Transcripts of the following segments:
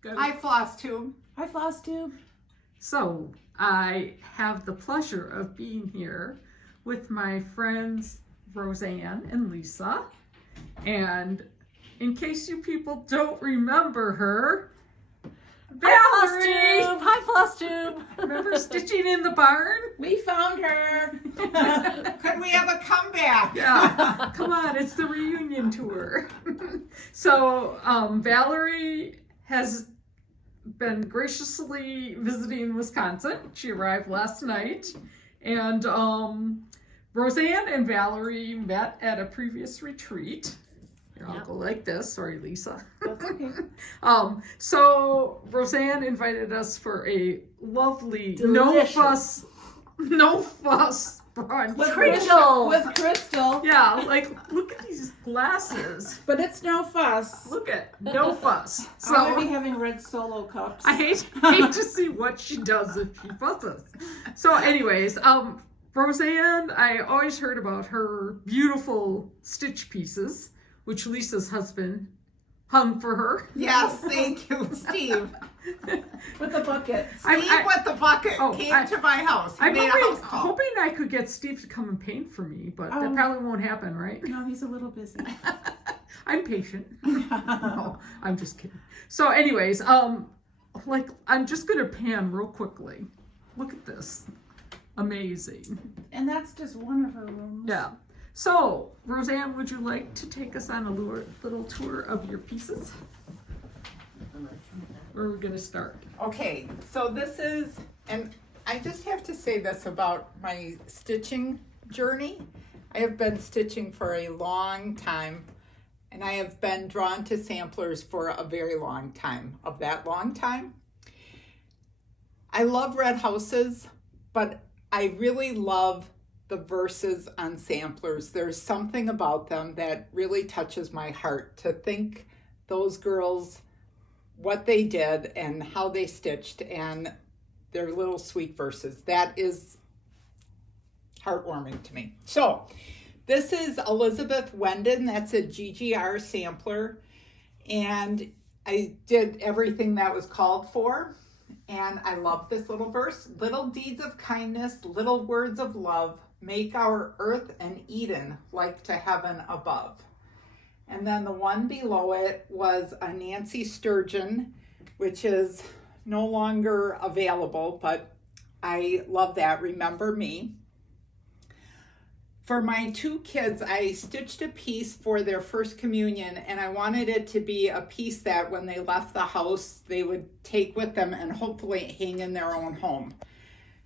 Good. Hi, FlossTube. Hi, FlossTube. So, I have the pleasure of being here with my friends Roseanne and Lisa. And in case you people don't remember her, Valerie! Hi, FlossTube. Remember stitching in the barn? We found her. Could we have a comeback? Yeah, come on, it's the reunion tour. So, Valerie has been graciously visiting Wisconsin. She arrived last night. And Roseanne and Valerie met at a previous retreat. Here, I'll go like this. Sorry, Lisa. That's okay. So Roseanne invited us for a lovely, Delicious. no fuss brunch. With Crystal. Yeah, like, look at these glasses. But it's no fuss. Look at, no fuss. So I'll be So having red Solo cups. I hate to see what she does if she fusses. So anyways, Roseanne, I always heard about her beautiful stitch pieces, which Lisa's husband hung for her. Yes, thank you, Steve. With the bucket. Steve with the bucket came to my house. He I'm made a house call. hoping I could get Steve to come and paint for me, but that probably won't happen, right? No, he's a little busy. I'm patient. No, I'm just kidding. So anyways, like, I'm just gonna pan real quickly. Look at this. Amazing. And that's just one of her rooms. Yeah. So, Roseanne, would you like to take us on a little tour of your pieces? Where are we gonna start? Okay, so this is, and I just have to say this about my stitching journey. I have been stitching for a long time, and I have been drawn to samplers for a very long time. Of that long time, I love red houses, but I really love the verses on samplers. There's something about them that really touches my heart, to think those girls, what they did and how they stitched and their little sweet verses. That is heartwarming to me. So this is Elizabeth Wendon. That's a GGR sampler. And I did everything that was called for. And I love this little verse. Little deeds of kindness, little words of love, make our earth an Eden like to heaven above. And then the one below it was a Nancy Sturgeon, which is no longer available, but I love that. Remember me. For my two kids, I stitched a piece for their first communion, and I wanted it to be a piece that when they left the house, they would take with them and hopefully hang in their own home.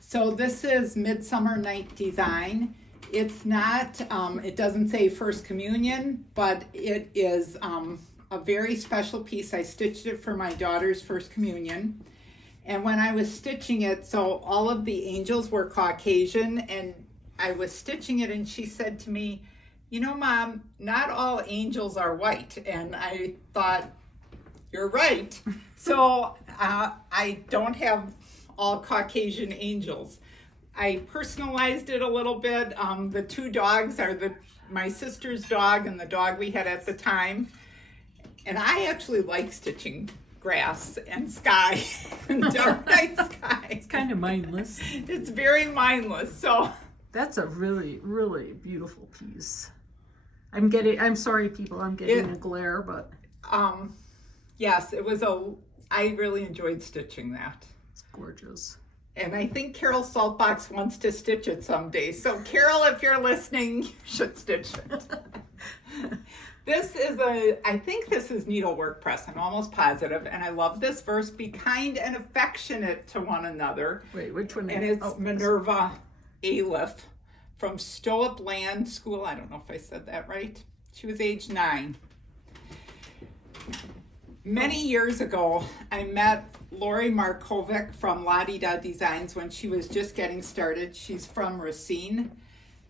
So this is Midsummer Night Design. It's not, it doesn't say First Communion, but it is a very special piece. I stitched it for my daughter's First Communion. And when I was stitching it, so all of the angels were Caucasian, and I was stitching it, and she said to me, you know, Mom, not all angels are white. And I thought, you're right. So I don't have all Caucasian angels. I personalized it a little bit. The two dogs are my sister's dog and the dog we had at the time. And I actually like stitching grass and sky and dark night sky. It's kind of mindless. It's very mindless. So that's a really, really beautiful piece. I'm sorry, people, I'm getting a glare, but yes, I really enjoyed stitching that. It's gorgeous. And I think Carol Saltbox wants to stitch it someday. So Carol, if you're listening, you should stitch it. I think this is needlework press. I'm almost positive. And I love this verse, be kind and affectionate to one another. Wait, which one? And it's Minerva Aliff from Stow Up Land School. I don't know if I said that right. She was age 9. Many years ago, I met Lori Markovic from La Di Da Designs when she was just getting started. She's from Racine.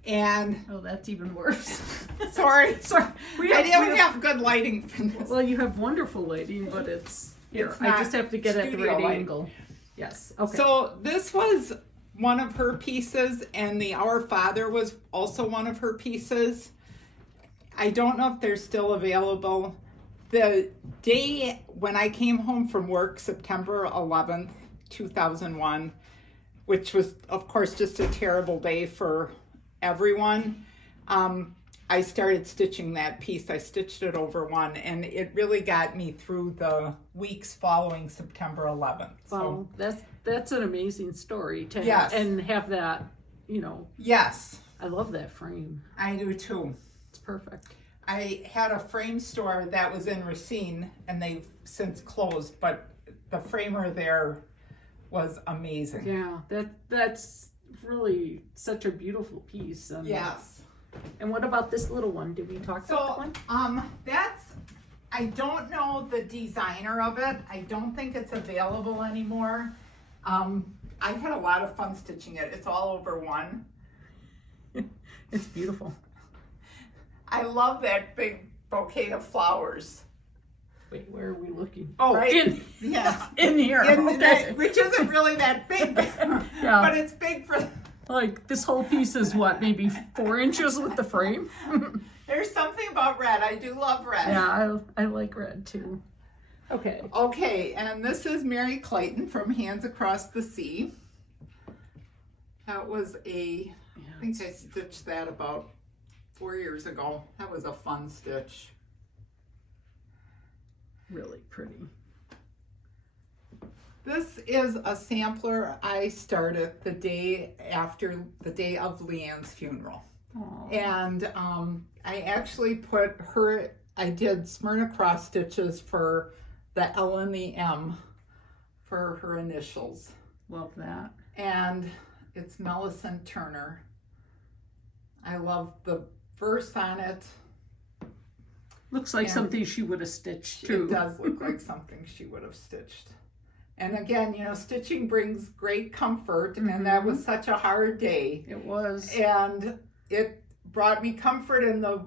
And oh, that's even worse. sorry. I didn't have good lighting for this. Well, you have wonderful lighting, but it's here. It's I just have to get at the right angle. Yes. Okay. So this was one of her pieces, and the Our Father was also one of her pieces. I don't know if they're still available. the day when I came home from work, September 11th, 2001, which was, of course, just a terrible day for everyone, I started stitching that piece. I stitched it over one, and it really got me through the weeks following September 11th. Wow, that's an amazing story to Yes. and have that, Yes, I love that frame. I do too. It's perfect. I had a frame store that was in Racine, and they've since closed, but the framer there was amazing. Yeah, that's really such a beautiful piece. Yes. And what about this little one? Did we talk about that one? I don't know the designer of it. I don't think it's available anymore. I had a lot of fun stitching it. It's all over one. It's beautiful. I love that big bouquet of flowers. Wait, where are we looking? Oh, right yes. in here. Okay. Which isn't really that big, Yeah. but it's big for... Like this whole piece is what, maybe 4 inches with the frame? There's something about red. I do love red. Yeah, I like red too. Okay. Okay, and this is Mary Clayton from Hands Across the Sea. That was I think I stitched that about 4 years ago. That was a fun stitch. Really pretty. This is a sampler I started the day after the day of Leanne's funeral. Aww. And I actually I did Smyrna cross stitches for the L and the M for her initials. Love that. And it's Millicent Turner. I love the verse on it. Looks like And something she would have stitched too. It does look like something she would have stitched. And again, stitching brings great comfort, and that was such a hard day. It was. And it brought me comfort in the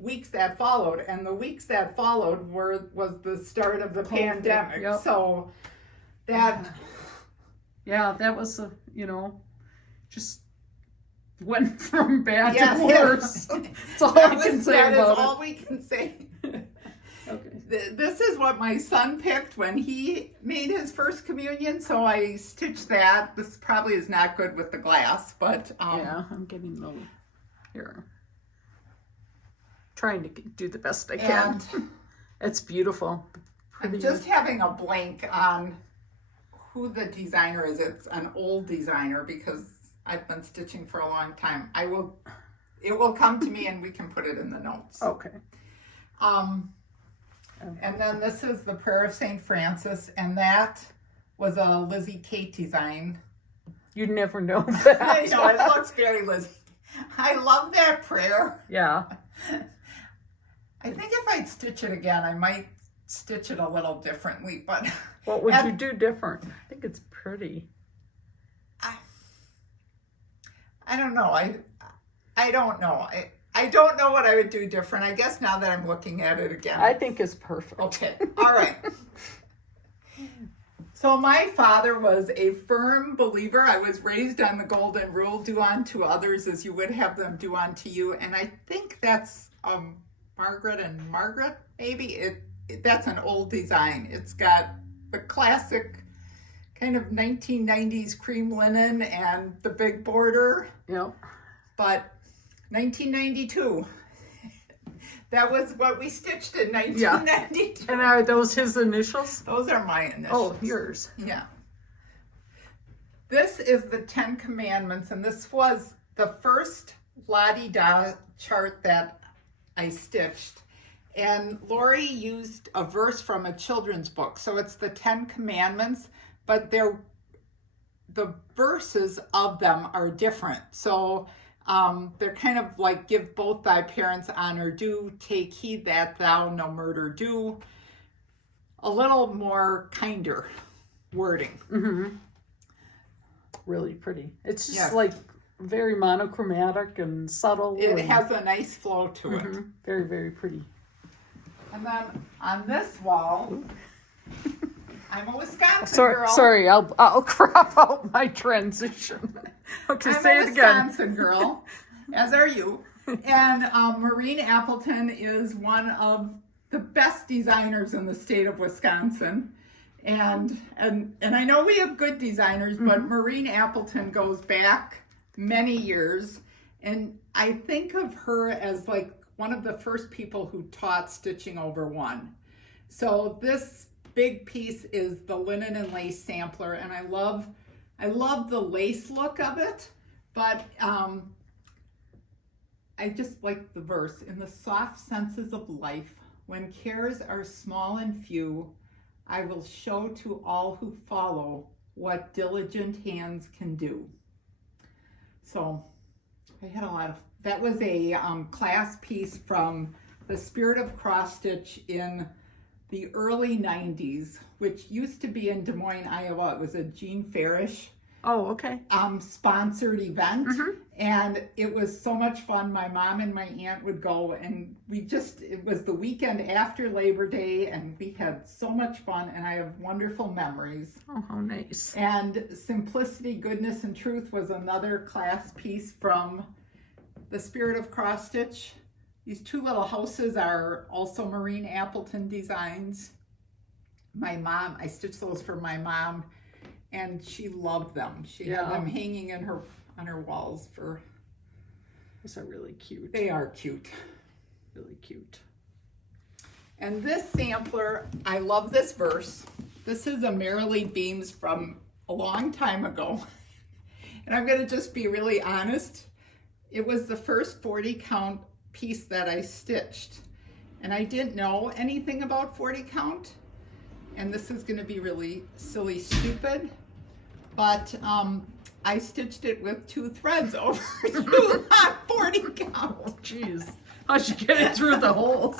weeks that followed, and the weeks that followed was the start of the COVID, pandemic. yep. So that that was just went from bad Yes, to worse. That's all I can say that about is all we can say. it. Okay. This is what my son picked when he made his first communion, so I stitched that. This probably is not good with the glass, but Yeah, I'm getting the here. Trying to do the best I can. It's beautiful. I'm just having a blank on who the designer is. It's an old designer because I've been stitching for a long time. It will come to me and we can put it in the notes. Okay. And then this is the Prayer of St. Francis, and that was a Lizzie Kate design. You'd never know that. I know, it looks very Lizzie. I love that prayer. Yeah. I think if I'd stitch it again, I might stitch it a little differently, but... What would you do different? I think it's pretty. I don't know. I don't know. I don't know what I would do different. I guess now that I'm looking at it again. I think it's perfect. Okay. All right. So my father was a firm believer. I was raised on the golden rule, do unto others as you would have them do unto you. And I think that's Margaret and Margaret, maybe. That's an old design. It's got the classic kind of 1990s cream linen and the big border. Yep. But 1992. That was what we stitched in 1992. And are those his initials? Those are my initials. Oh, yours. Yeah. This is the 10 Commandments, and this was the first la-di-da chart that I stitched. And Lori used a verse from a children's book. So it's the 10 Commandments, but the verses of them are different. So they're kind of like, give both thy parents honor due, take heed that thou no murder do. A little more kinder wording. Mm-hmm. Really pretty. It's just Yes. like very monochromatic and subtle. It and, has a nice flow to it. Mhm. Very, very pretty. And then on this wall, I'm a Wisconsin girl. Sorry, I'll crop out my transition. Okay, I'm say a it again. Wisconsin girl, as are you. And Maureen Appleton is one of the best designers in the state of Wisconsin. And I know we have good designers, but Maureen Appleton goes back many years. And I think of her as like one of the first people who taught stitching over one. So this big piece is the linen and lace sampler, and I love the lace look of it, but I just like the verse. In the soft senses of life, when cares are small and few, I will show to all who follow what diligent hands can do. So I had a lot of, that was a class piece from the Spirit of Cross Stitch in the early 90s, which used to be in Des Moines, Iowa. It was a Jean Farish sponsored event, and it was so much fun. My mom and my aunt would go, and it was the weekend after Labor Day, and we had so much fun, and I have wonderful memories. Oh, how nice. And Simplicity, Goodness, and Truth was another class piece from the Spirit of Cross Stitch. These two little houses are also Maureen Appleton designs. My mom, I stitched those for my mom, and she loved them. She had them hanging in on her walls for. Those are really cute. They are cute. Really cute. And this sampler, I love this verse. This is a Merrily Beams from a long time ago. And I'm going to just be really honest. It was the first 40 count piece that I stitched. And I didn't know anything about 40 count. And this is going to be really silly, stupid. But I stitched it with 2 threads over 40 count. Oh, jeez. How'd you get it through the holes?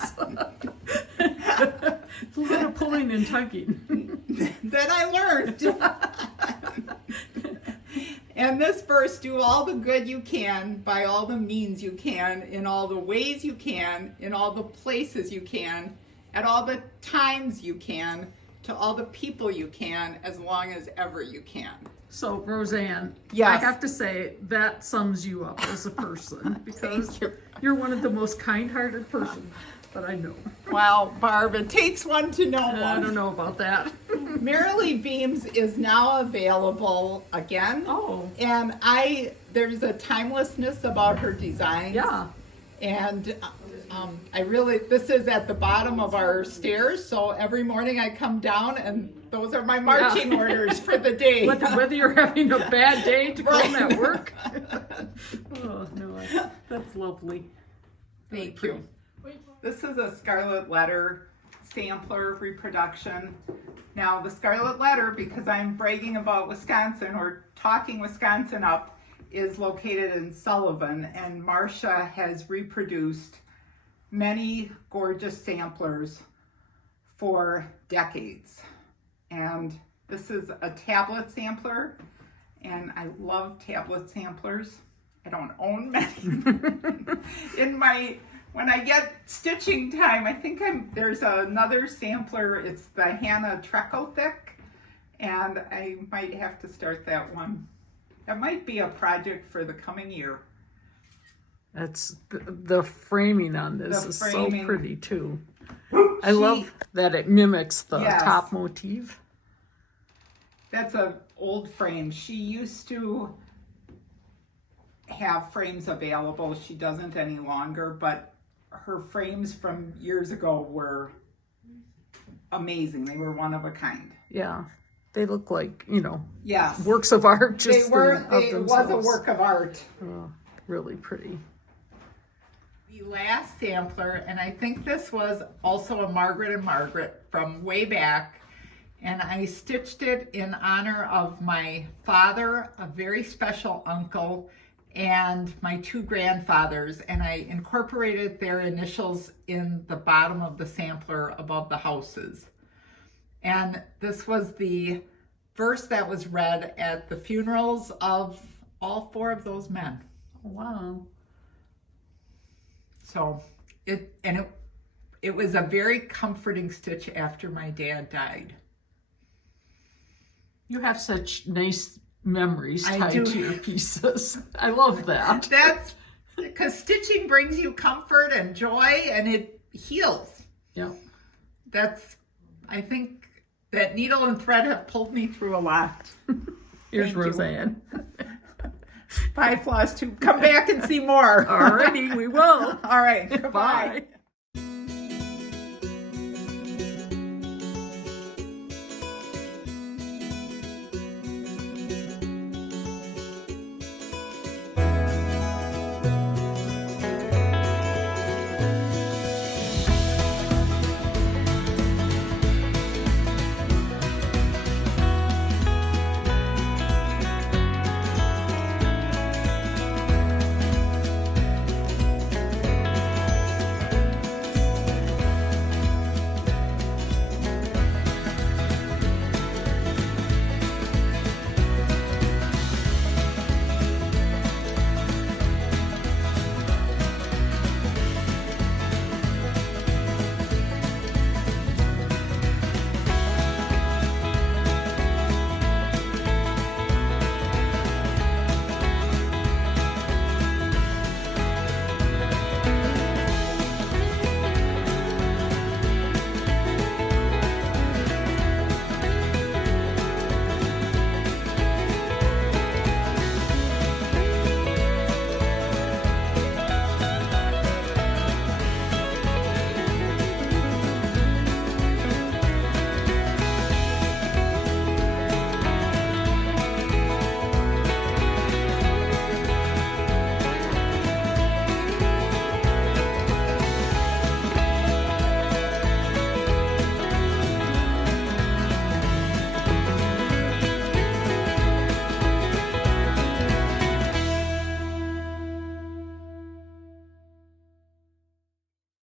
It's a lot of pulling and tugging. Then I learned. And this verse, do all the good you can by all the means you can, in all the ways you can, in all the places you can, at all the times you can, to all the people you can, as long as ever you can. So, Roseanne, Yes. I have to say that sums you up as a person, because you're one of the most kind-hearted persons that I know. Wow, Barb, it takes one to know one. I don't know about that. Merrily Beams is now available again. Oh. And there's a timelessness about her designs. Yeah. And this is at the bottom of our stairs, so every morning I come down and those are my marching orders for the day. Whether you're having a bad day to come at work. Oh, no, that's lovely. Thank you. This is a Scarlet Letter sampler reproduction. Now the Scarlet Letter, because I'm bragging about Wisconsin or talking Wisconsin up, is located in Sullivan, and Marcia has reproduced many gorgeous samplers for decades. And this is a tablet sampler, and I love tablet samplers. I don't own many. When I get stitching time, I think there's another sampler. It's the Hannah Treco Thick, and I might have to start that one. That might be a project for the coming year. That's the framing on this is so pretty too. I love that it mimics the top motif. That's an old frame. She used to have frames available. She doesn't any longer, but her frames from years ago were amazing. They were one of a kind. Yeah. They look like, yes, works of art. It was a work of art. Oh, really pretty. The last sampler, and I think this was also a Margaret and Margaret from way back, and I stitched it in honor of my father, a very special uncle, and my 2 grandfathers, and I incorporated their initials in the bottom of the sampler above the houses. And this was the verse that was read at the funerals of all 4 of those men. Wow. So it was a very comforting stitch after my dad died. You have such nice memories I tied do. to your pieces. I love that. That's because stitching brings you comfort and joy, and it heals. Yeah. I think that needle and thread have pulled me through a lot. Here's Thank you. Roseanne. Bye, FlossTube. Come back and see more. Alrighty, we will. All right. Goodbye. Bye.